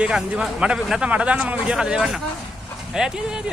Video එක අන්තිම මට නැත්නම් මට දාන්න මම වීඩියෝ එක හදලා දෙවන්නම්. ඇයි ඇති